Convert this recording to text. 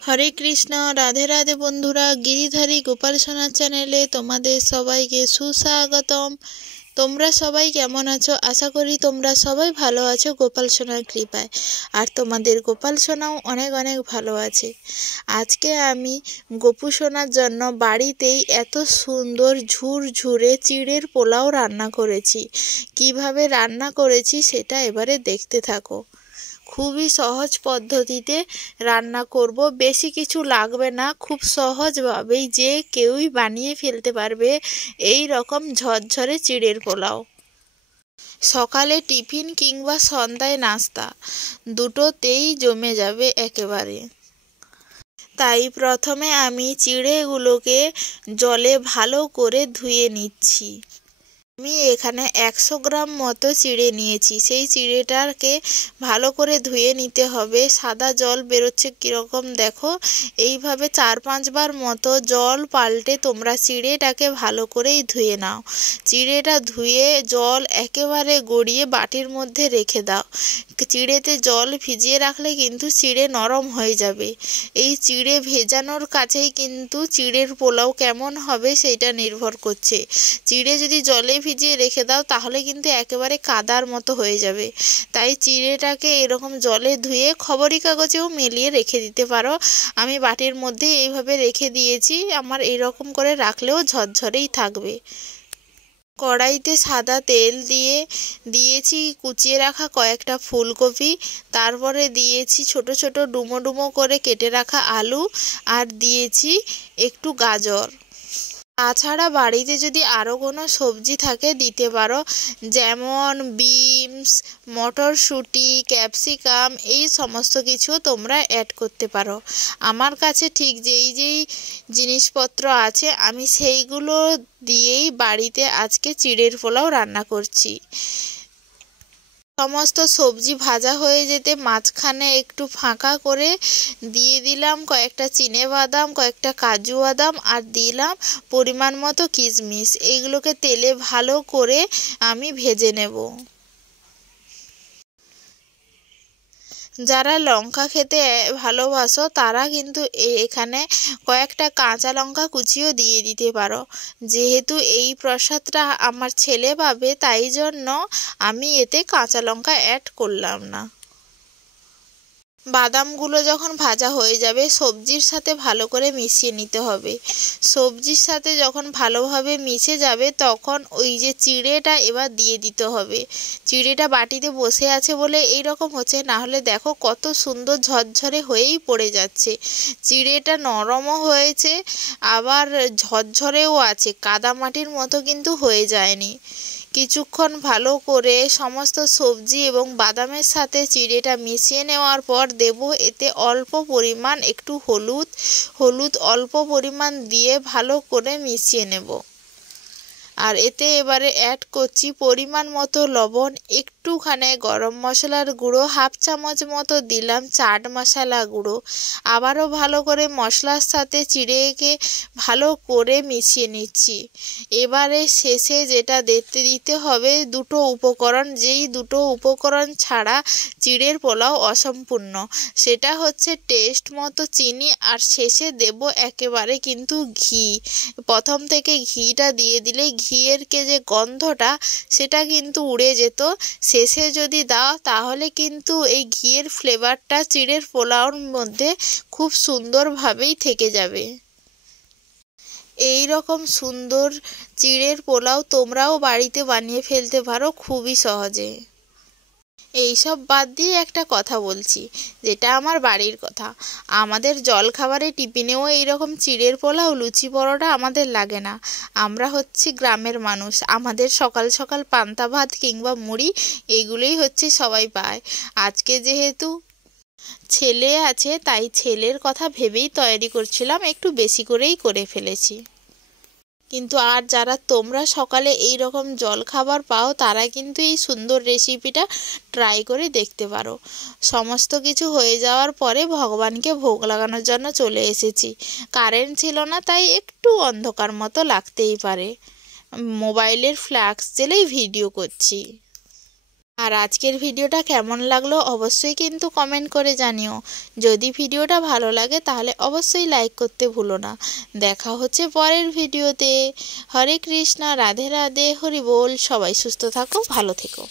হরে কৃষ্ণ, রাধে রাধে বন্ধুরা। গিরিধারী গোপাল সোনা চ্যানেলে তোমাদের সবাইকে সুস্বাগতম। তোমরা সবাই কেমন আছো? আশা করি তোমরা সবাই ভালো আছো গোপাল সোনার কৃপায়। আর তোমাদের গোপাল সোনাও অনেক অনেক ভালো আছে। আজকে আমি গোপু সোনার জন্য বাড়িতেই এত সুন্দর ঝুরঝুরে চিড়ের পোলাও রান্না করেছি। কিভাবে রান্না করেছি সেটা এবারে দেখতে থাকো। খুবই সহজ পদ্ধতিতে রান্না করব, বেশি কিছু লাগবে না, খুব সহজভাবেই যে কেউই বানিয়ে ফেলতে পারবে এই রকম ঝরঝরে চিড়ের পোলাও। সকালে টিফিন কিংবা সন্ধ্যায় নাস্তা দুটোতেই জমে যাবে একেবারে। তাই প্রথমে আমি চিড়েগুলোকে জলে ভালো করে ধুয়ে নিচ্ছি। আমি এখানে 100 গ্রাম মতো চিড়ে নিয়েছি। সেই চিড়েটাকে ভালো করে ধুয়ে নিতে হবে। সাদা জল বেরোচ্ছে কীরকম দেখো। এইভাবে 4-5 বার মতো জল পাল্টে তোমরা চিড়েটাকে ভালো করেই ধুয়ে নাও। চিড়েটা ধুয়ে জল একেবারে গড়িয়ে বাটির মধ্যে রেখে দাও। চিড়েতে জল ভিজিয়ে রাখলে কিন্তু চিড়ে নরম হয়ে যাবে। এই চিড়ে ভেজানোর কাছেই কিন্তু চিড়ের পোলাও কেমন হবে সেটা নির্ভর করছে। চিড়ে যদি জলে ভিজিয়ে রেখে দাও তাহলে কিন্তু একেবারে কাদার মতো হয়ে যাবে। তাই চিড়েটাকে এরকম জলে ধুয়ে খবরি কাগজেও মেলিয়ে রেখে দিতে পারো। আমি বাটির মধ্যে এইভাবে রেখে দিয়েছি। আমার এরকম করে রাখলেও ঝরঝরেই থাকবে। কড়াইতে সাদা তেল দিয়ে দিয়েছি কুচিয়ে রাখা কয়েকটা ফুলকপি, তারপরে দিয়েছি ছোট ছোট ডুমো ডুমো করে কেটে রাখা আলু, আর দিয়েছি একটু গাজর। তাছাড়া বাড়িতে যদি আরও কোনো সবজি থাকে দিতে পারো, যেমন বিনস, মটরশুঁটি, ক্যাপসিকাম, এই সমস্ত কিছু তোমরা অ্যাড করতে পারো। আমার কাছে ঠিক যেই জিনিসপত্র আছে আমি সেইগুলো দিয়েই বাড়িতে আজকে চিড়ের পোলাও রান্না করছি। সমস্ত সবজি ভাজা হয়ে যেতে মাঝখানে একটু ফাঁকা করে দিয়ে দিলাম কয়েকটা চিনেবাদাম, কয়েকটা কাজু বাদাম, আর দিলাম পরিমাণ মতো কিশমিশ। এইগুলোকে তেলে ভালো করে আমি ভেজে নেব। যারা লঙ্কা খেতে ভালোবাসো তারা কিন্তু এখানে কয়েকটা কাঁচা লঙ্কা কুচিও দিয়ে দিতে পারো। যেহেতু এই প্রসাদটা আমার ছেলে পাবে তাই জন্য আমি এতে কাঁচা লঙ্কা অ্যাড করলাম না। বাদামগুলো যখন ভাজা হয়ে যাবে সবজির সাথে ভালো করে মিশিয়ে নিতে হবে। সবজির সাথে যখন ভালোভাবে মিশে যাবে তখন ওই যে চিড়েটা এবার দিয়ে দিতে হবে। চিড়েটা বাটিতে বসে আছে বলে এই রকম হচ্ছে, না হলে দেখো কত সুন্দর ঝরঝরে হয়েই পড়ে যাচ্ছে। চিড়েটা নরমও হয়েছে আবার ঝরঝরেও আছে, কাদামাটির মতো কিন্তু হয়ে যায়নি। কিছুক্ষণ ভালো করে সমস্ত সবজি এবং বাদামের সাথে চিড়েটা মিশিয়ে নেওয়ার পর দেব এতে অল্প পরিমাণ একটু হলুদ অল্প পরিমাণ দিয়ে ভালো করে মিশিয়ে নেব। আর এতে এবারে অ্যাড করছি পরিমাণ মতো লবণ, একটুখানি গরম মশলার গুঁড়ো, 1/2 চামচ মতো দিলাম চাট মশলা গুঁড়ো। আবারও ভালো করে মশলার সাথে চিড়েকে ভালো করে মিশিয়ে নিচ্ছি। এবারে শেষে যেটা দিতে হবে দুটো উপকরণ, যেই দুটো উপকরণ ছাড়া চিড়ের পোলাও অসম্পূর্ণ, সেটা হচ্ছে টেস্ট মতো চিনি, আর শেষে দেব একেবারে কিন্তু ঘি। প্রথম থেকে ঘিটা দিয়ে দিলে ঘিয়ের যে গন্ধটা সেটা কিন্তু উড়ে যেত। শেষে যদি দাও তাহলে কিন্তু এই ঘিয়ের ফ্লেভারটা চিড়ের পোলাওর মধ্যে খুব সুন্দরভাবেই থেকে যাবে। এই রকম সুন্দর চিড়ের পোলাও তোমরাও বাড়িতে বানিয়ে ফেলতে পারো খুবই সহজে। এইসব বাদ দিয়ে একটা কথা বলছি, যেটা আমার বাড়ির কথা। আমাদের জলখাবারে টিফিনেও এইরকম চিড়ের পোলাও লুচি পরোটা আমাদের লাগে না। আমরা হচ্ছে গ্রামের মানুষ, আমাদের সকাল সকাল পান্তা ভাত কিংবা মুড়ি এগুলোই হচ্ছে সবাই পায়। আজকে যেহেতু ছেলে আছে তাই ছেলের কথা ভেবেই তৈরি করছিলাম, একটু বেশি করেই করে ফেলেছি। কিন্তু আর যারা তোমরা সকালে এই রকম জলখাবার পাও তারা কিন্তু এই সুন্দর রেসিপিটা ট্রাই করে দেখতে পারো। সমস্ত কিছু হয়ে যাওয়ার পরে ভগবানকে ভোগ লাগানোর জন্য চলে এসেছি। কারেন্ট ছিল না তাই একটু অন্ধকার মতো লাগতেই পারে। মোবাইলের ফ্ল্যাশ জেলেই ভিডিও করছি। আর আজকের ভিডিওটা কেমন লাগলো অবশ্যই কিন্তু কমেন্ট করে জানিও। যদি ভিডিওটা ভালো লাগে তাহলে অবশ্যই লাইক করতে ভুলো না। দেখা হচ্ছে পরের ভিডিওতে। হরে কৃষ্ণা, রাধে রাধে, হরি বল। সবাই সুস্থ থাকো, ভালো থেকো।